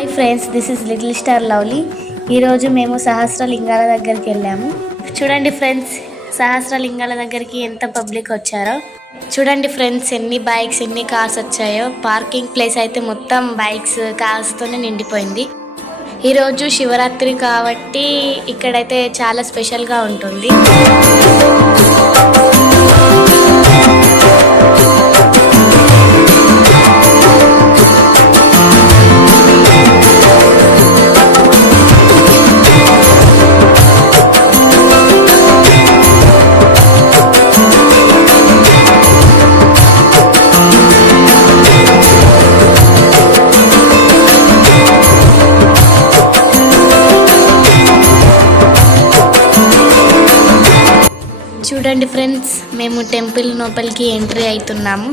Hi friends this is little star lovely ఈరోజు మేము సహస్రలింగాల దగ్గరికి వెళ్ళాము చూడండి ఫ్రెండ్స్ సహస్రలింగాల దగ్గరికి ఎంత పబ్లిక్ వచ్చారో చూడండి ఫ్రెండ్స్ ఎన్ని బైక్స్ ఎన్ని కార్స్ వచ్చాయో పార్కింగ్ ప్లేస్ అయితే మొత్తం బైక్స్ కార్స్తోనే నిండిపోయింది ఈరోజు శివరాత్రి కాబట్టి ఇక్కడైతే చాలా స్పెషల్గా ఉంటుంది చూడండి ఫ్రెండ్స్ మేము టెంపుల్ లోపలికి ఎంట్రీ అవుతున్నాము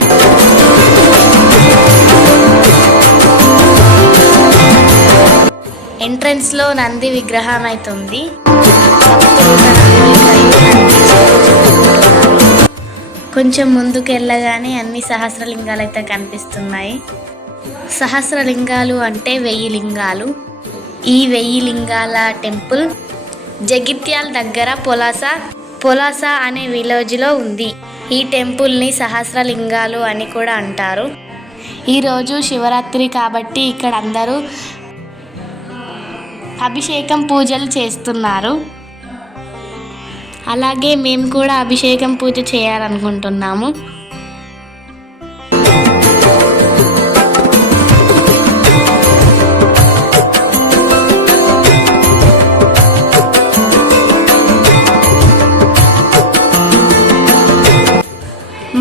ఎంట్రన్స్లో నంది విగ్రహం అవుతుంది కొంచెం ముందుకు వెళ్ళగానే అన్ని సహస్రలింగాలు అయితే కనిపిస్తున్నాయి సహస్రలింగాలు అంటే వెయ్యి లింగాలు ఈ వెయ్యి లింగాల టెంపుల్ జగిత్యాల దగ్గర పొలాస పొలాసా అనే విలేజ్లో ఉంది ఈ టెంపుల్ని సహస్రలింగాలు అని కూడా అంటారు ఈరోజు శివరాత్రి కాబట్టి ఇక్కడ అందరూ అభిషేకం పూజలు చేస్తున్నారు అలాగే మేము కూడా అభిషేకం పూజ చేయాలనుకుంటున్నాము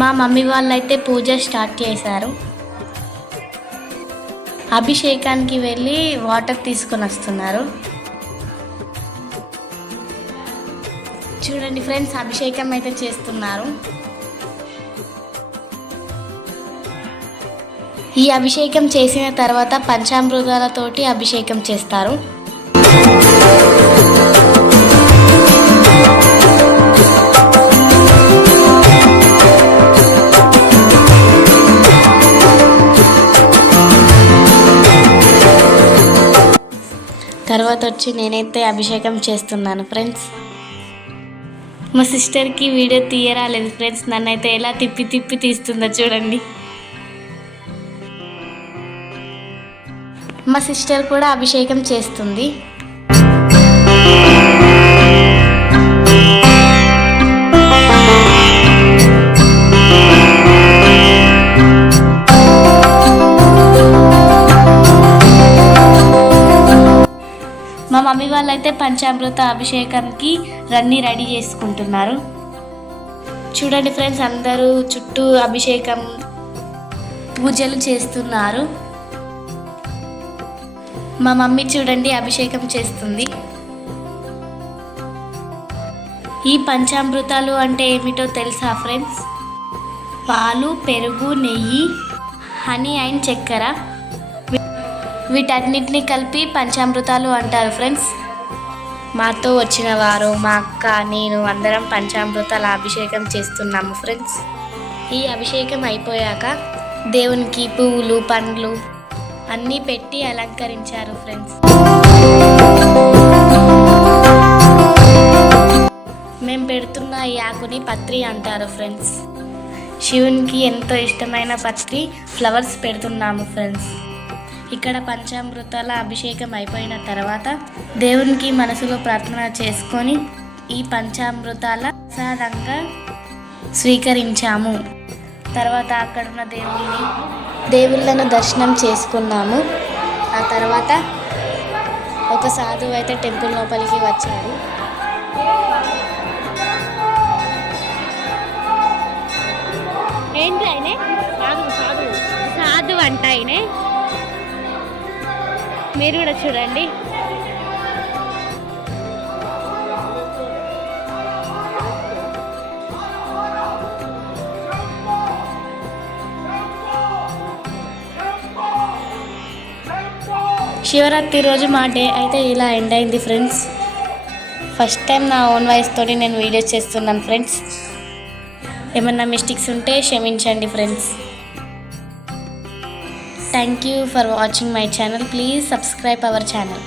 మా మమ్మీ వాళ్ళైతే పూజ స్టార్ట్ చేశారు అభిషేకానికి వెళ్ళి వాటర్ తీసుకొని వస్తున్నారు చూడండి ఫ్రెండ్స్ అభిషేకం అయితే చేస్తున్నారు ఈ అభిషేకం చేసిన తర్వాత పంచామృతాలతోటి అభిషేకం చేస్తారు తర్వాత వచ్చి నేనైతే అభిషేకం చేస్తున్నాను ఫ్రెండ్స్ మా సిస్టర్కి వీడియో తీయరాలేదు ఫ్రెండ్స్ నన్ను అయితే ఎలా తిప్పి తిప్పి తీస్తుందో చూడండి మా సిస్టర్ కూడా అభిషేకం చేస్తుంది మమ్మీ వాళ్ళైతే పంచామృత అభిషేకంకి రన్నీ రెడీ చేసుకుంటున్నారు చూడండి ఫ్రెండ్స్ అందరూ చుట్టూ అభిషేకం పూజలు చేస్తున్నారు మా మమ్మీ చూడండి అభిషేకం చేస్తుంది ఈ పంచామృతాలు అంటే ఏమిటో తెలుసా ఫ్రెండ్స్ పాలు పెరుగు నెయ్యి హనీ అండ్ చక్కెర వీటన్నిటిని కలిపి పంచామృతాలు అంటారు ఫ్రెండ్స్ మాతో వచ్చిన వారు మా అక్క నేను అందరం పంచామృతాల అభిషేకం చేస్తున్నాము ఫ్రెండ్స్ ఈ అభిషేకం అయిపోయాక దేవునికి పువ్వులు పండ్లు అన్నీ పెట్టి అలంకరించారు ఫ్రెండ్స్ మేము పెడుతున్న ఈ ఆకుని పత్రి అంటారు ఫ్రెండ్స్ శివునికి ఎంతో ఇష్టమైన పత్రి ఫ్లవర్స్ పెడుతున్నాము ఫ్రెండ్స్ ఇక్కడ పంచామృతాల అభిషేకం అయిపోయిన తర్వాత దేవునికి మనసులో ప్రార్థన చేసుకొని ఈ పంచామృతాల ప్రసాదంగా స్వీకరించాము తర్వాత అక్కడున్న దేవుణ్ణి దేవుళ్ళను దర్శనం చేసుకున్నాము ఆ తర్వాత ఒక సాధువు అయితే టెంపుల్ లోపలికి వచ్చాడు ఏంటి ఆయన సాధువు సాధువు సాధువు అంట ఆయనే మీరు కూడా చూడండి శివరాత్రి రోజు మా డే అయితే ఇలా ఎండ్ అయింది ఫ్రెండ్స్ ఫస్ట్ టైం నా ఓన్ తోటి నేను వీడియోస్ చేస్తున్నాను ఫ్రెండ్స్ ఏమన్నా మిస్టేక్స్ ఉంటే క్షమించండి friends Thank you for watching my channel. Please subscribe our channel.